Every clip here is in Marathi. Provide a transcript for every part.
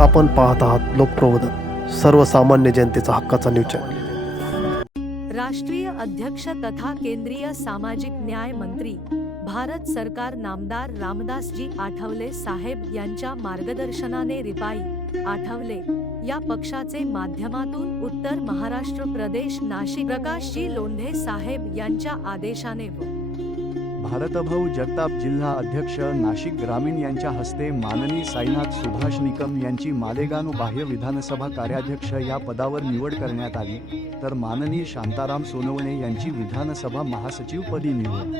आपण पाहत आहात लोकप्रबोधन सर्वसामान्य जनतेचा हक्काचा न्यूज चॅनल राष्ट्रीय अध्यक्ष तथा केंद्रीय सामाजिक न्याय मंत्री भारत सरकार नामदार रामदासजी आठवले साहेब यांच्या मार्गदर्शनाने रिपाई आठवले. या पक्षाचे माध्यमातून उत्तर महाराष्ट्र प्रदेश नाशिक प्रकाशजी लोंढे साहेब यांच्या आदेशाने व भारतभाऊ जगताप जिल्हा अध्यक्ष नाशिक ग्रामीण यांच्या हस्ते माननी साईनाथ सुभाष निकम यांची मालेगाव बाह्य विधानसभा कार्याध्यक्ष या पदावर निवड करण्यात आली. तर माननीय शांताराम सोनवणे यांची विधानसभा महासचिवपदी निवड.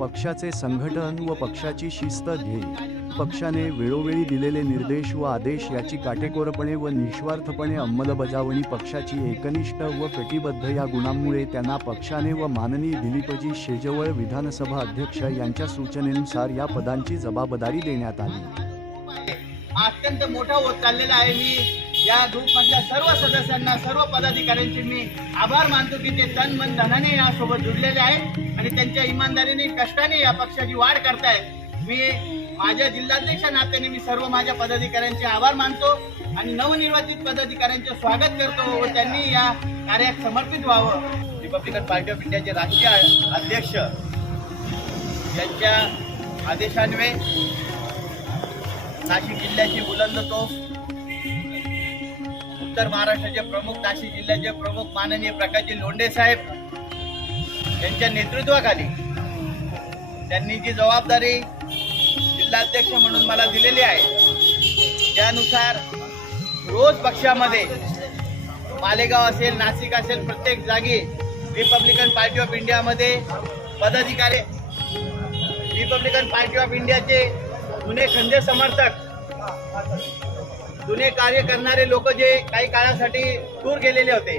पक्षाचे संघटन व पक्षाची शिस्त ध्येय पक्षाने वेळोवेळी दिलेले निर्देश व आदेश याची काटेकोरपणे व निस्वार्थपणे अंमलबजावणी पक्षाची एकनिष्ठ व कटिबद्ध या गुणांमुळे त्यांना पक्षाने व माननीय दिलीपजी शेजवळ विधानसभा अध्यक्ष यांच्या सूचनेनुसार या पदांची जबाबदारी देण्यात आली. अत्यंत मोठा होत चाललेला आहे मी. या ग्रुपमधल्या सर्व सदस्यांना सर्व पदाधिकाऱ्यांचे मी आभार मानतो की ते तन मन धनाने यासोबत जुडलेले आहेत आणि त्यांच्या इमानदारीने कष्टाने या पक्षाची वाढ करतायत. मी माझ्या जिल्हाध्यक्ष नात्याने मी सर्व माझ्या पदाधिकाऱ्यांचे आभार मानतो आणि नवनिर्वाचित पदाधिकाऱ्यांचे स्वागत करतो व त्यांनी या कार्यात समर्पित व्हावं. रिपब्लिकन पार्टी ऑफ इंडियाचे राष्ट्रीय अध्यक्ष यांच्या आदेशान्वये नाशिक जिल्ह्याची बुलंद तोफ उत्तर महाराष्ट्राचे प्रमुख नाशिक जिल्ह्याचे प्रमुख माननीय प्रकाशजी लोंढे साहेब यांच्या नेतृत्वाखाली त्यांनी जी जबाबदारी जिल्हाध्यक्ष म्हणून मला दिलेली आहे. त्यानुसार रोज पक्षामध्ये मालेगाव असेल नाशिक असेल प्रत्येक जागी रिपब्लिकन पार्टी ऑफ इंडियामध्ये पदाधिकारी रिपब्लिकन पार्टी ऑफ इंडियाचे जुने खंदे समर्थक जुने कार्य करणारे लोक जे काही काळासाठी दूर गेलेले होते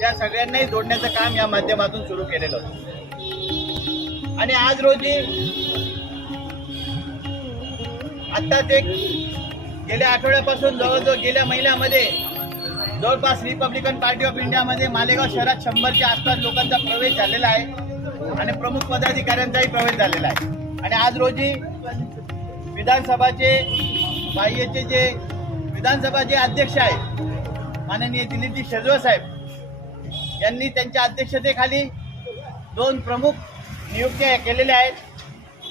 त्या सगळ्यांनाही जोडण्याचं काम या माध्यमातून सुरू केलेलं होतं. आणि आज रोजी आत्ताच एक गेल्या आठवड्यापासून जवळजवळ गेल्या महिन्यामध्ये जवळपास रिपब्लिकन पार्टी ऑफ इंडियामध्ये मालेगाव शहरात शंभरच्या आसपास लोकांचा प्रवेश झालेला आहे आणि प्रमुख पदाधिकाऱ्यांचाही प्रवेश झालेला आहे. आणि आज रोजी विधानसभाचे बाह्यचे जे विधानसभाचे अध्यक्ष आहेत माननीय दिलीपजी शेजवळ साहेब यांनी त्यांच्या अध्यक्षतेखाली दोन प्रमुख नियुक्त्या केलेल्या आहेत.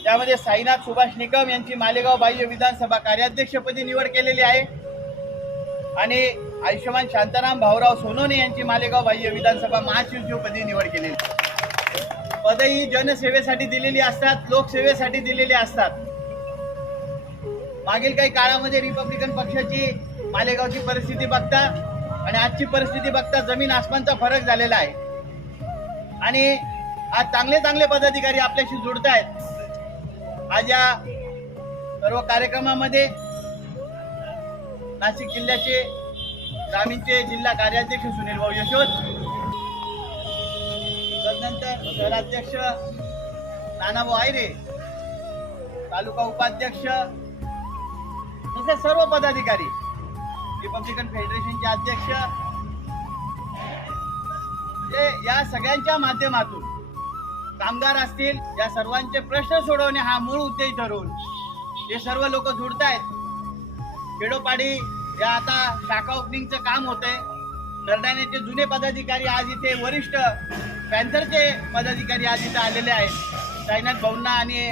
त्यामध्ये साईनाथ सुभाष निकम यांची मालेगाव बाह्य विधानसभा कार्याध्यक्षपदी निवड केलेली आहे. आणि आयुष्यमान शांताराम भाऊराव सोनोने यांची मालेगाव बाह्य विधानसभा महासचिवपदी निवड केलेली आहे. ही जनसेवेसाठी दिलेली असतात लोकसेवेसाठी दिलेली असतात. मागील काही काळामध्ये रिपब्लिकन पक्षाची मालेगावची परिस्थिती बघता आणि आजची परिस्थिती बघता जमीन आसमानचा फरक झालेला आहे. आणि आज चांगले चांगले पदाधिकारी आपल्याशी जुडत आहेत आज या सर्व कार्यक्रमामध्ये नाशिक जिल्ह्याचे ग्रामीणचे जिल्हा कार्याध्यक्ष सुनील भाऊ यशोद तदनंतर शहराध्यक्ष नानाभाऊ आयरे तालुका उपाध्यक्ष तसे सर्व पदाधिकारी रिपब्लिकन फेडरेशनचे अध्यक्ष या सगळ्यांच्या माध्यमातून कामगार असतील या सर्वांचे प्रश्न सोडवणे हा मूळ उद्देश धरून. हे सर्व लोक जुडत आहेत खेडोपाडी या आता शाखा ओपनिंगचं काम होतंय. नरडाण्याचे जुने पदाधिकारी आज इथे वरिष्ठ पॅन्थरचे पदाधिकारी आज इथे आलेले आहेत. साईनाथ भाऊंना आणि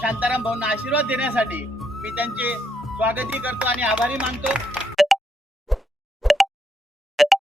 शांताराम भाऊंना आशीर्वाद देण्यासाठी मी त्यांचे स्वागतही करतो आणि आभारी मानतो.